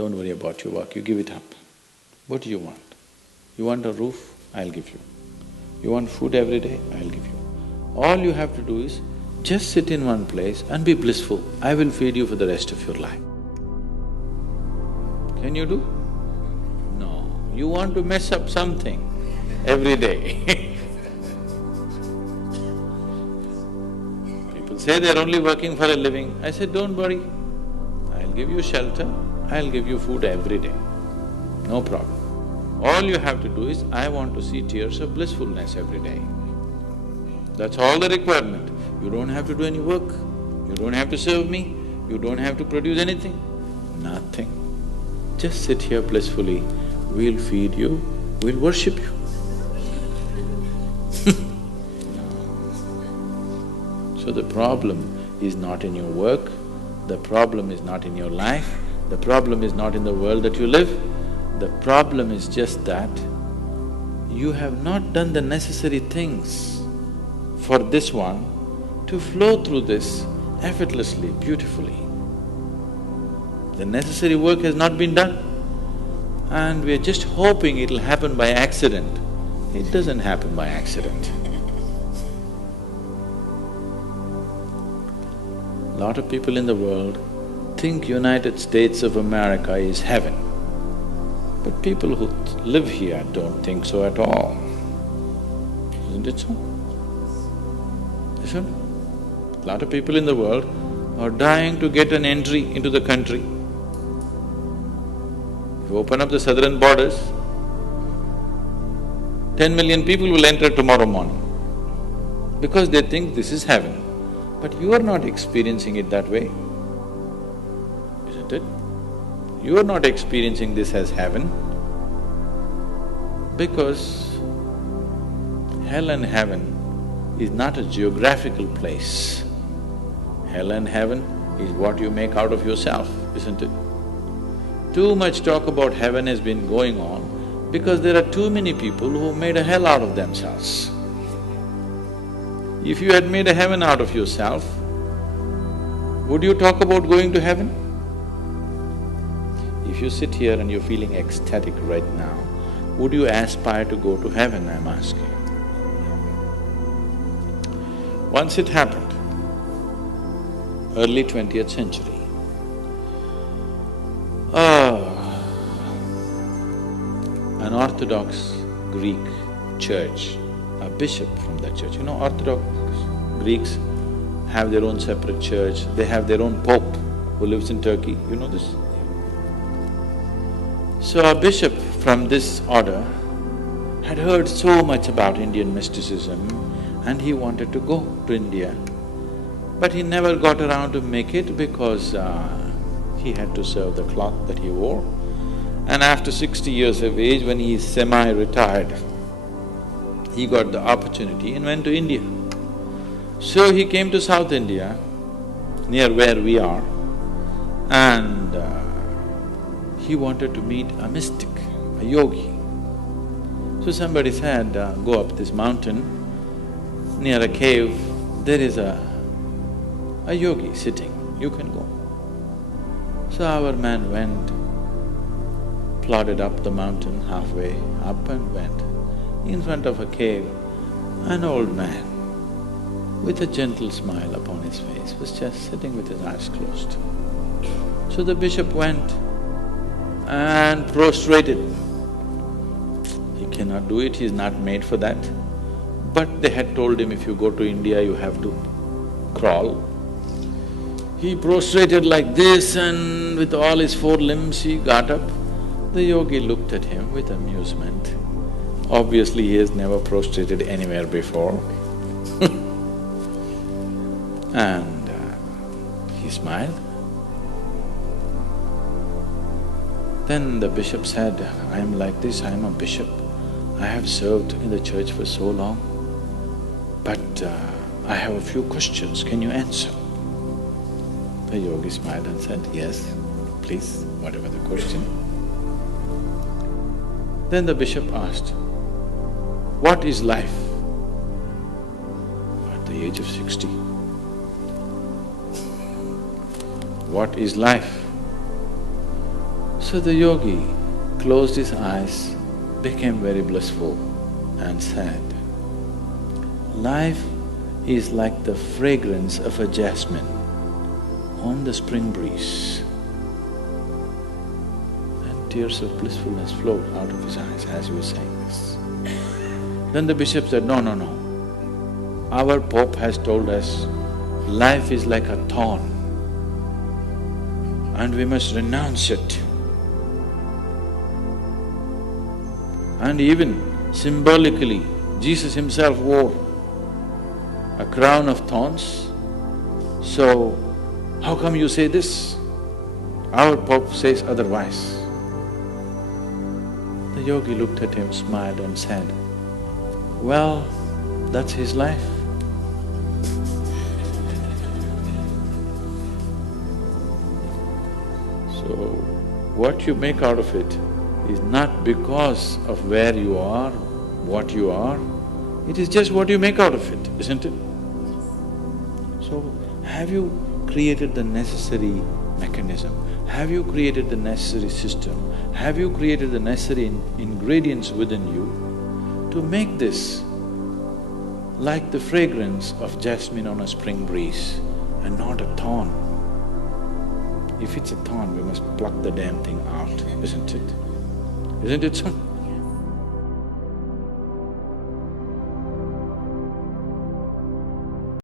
don't worry about your work, you give it up. What do you want? You want a roof? I'll give you. You want food every day? I'll give you. All you have to do is just sit in one place and be blissful. I will feed you for the rest of your life. Can you do? No. You want to mess up something every day. People say they're only working for a living. I said, don't worry. I'll give you shelter, I'll give you food every day. No problem. All you have to do is, I want to see tears of blissfulness every day. That's all the requirement. You don't have to do any work, you don't have to serve me, you don't have to produce anything, nothing. Just sit here blissfully, we'll feed you, we'll worship you. So the problem is not in your work, the problem is not in your life, the problem is not in the world that you live, the problem is just that you have not done the necessary things for this one to flow through this effortlessly, beautifully. The necessary work has not been done and we're just hoping it'll happen by accident. It doesn't happen by accident. Lot of people in the world think United States of America is heaven. But people who live here don't think so at all. Isn't it so? Isn't it? A lot of people in the world are dying to get an entry into the country. You open up the southern borders, 10 million people will enter tomorrow morning because they think this is heaven. But you are not experiencing it that way, isn't it? You are not experiencing this as heaven because hell and heaven is not a geographical place. Hell and heaven is what you make out of yourself, isn't it? Too much talk about heaven has been going on because there are too many people who made a hell out of themselves. If you had made a heaven out of yourself, would you talk about going to heaven? If you sit here and you're feeling ecstatic right now, would you aspire to go to heaven, I'm asking? Once it happened, early 20th century, an Orthodox Greek church, a bishop from that church, you know, Orthodox Greeks have their own separate church, they have their own pope who lives in Turkey, you know this? So a bishop from this order had heard so much about Indian mysticism and he wanted to go to India. But he never got around to make it because he had to serve the cloth that he wore. And after 60 years of age, when he is semi-retired, he got the opportunity and went to India. So he came to South India, near where we are, and he wanted to meet a mystic, a yogi. So somebody said, go up this mountain, near a cave, there is a yogi sitting, you can go. So our man went, plodded up the mountain halfway, up and went. In front of a cave, an old man with a gentle smile upon his face was just sitting with his eyes closed. So the bishop went and prostrated. He cannot do it, he's not made for that. But they had told him, if you go to India, you have to crawl. He prostrated like this and with all his four limbs he got up. The yogi looked at him with amusement. Obviously, he has never prostrated anywhere before. And he smiled. Then the bishop said, I am like this, I am a bishop. I have served in the church for so long, but I have a few questions, can you answer? The yogi smiled and said, yes, please, whatever the question. Then the bishop asked, what is life? At the age of 60. What is life? So the yogi closed his eyes, became very blissful and said, life is like the fragrance of a jasmine on the spring breeze. And tears of blissfulness flowed out of his eyes as he was saying this. Then the bishop said, no, no, no. Our Pope has told us life is like a thorn and we must renounce it. And even symbolically, Jesus himself wore a crown of thorns. So, how come you say this? Our Pope says otherwise. The yogi looked at him, smiled and said, well, that's his life. So, what you make out of it is not because of where you are, what you are, it is just what you make out of it, isn't it? So, have you created the necessary mechanism? Have you created the necessary system? Have you created the necessary ingredients within you to make this like the fragrance of jasmine on a spring breeze and not a thorn? If it's a thorn, we must pluck the damn thing out, isn't it? Isn't it so?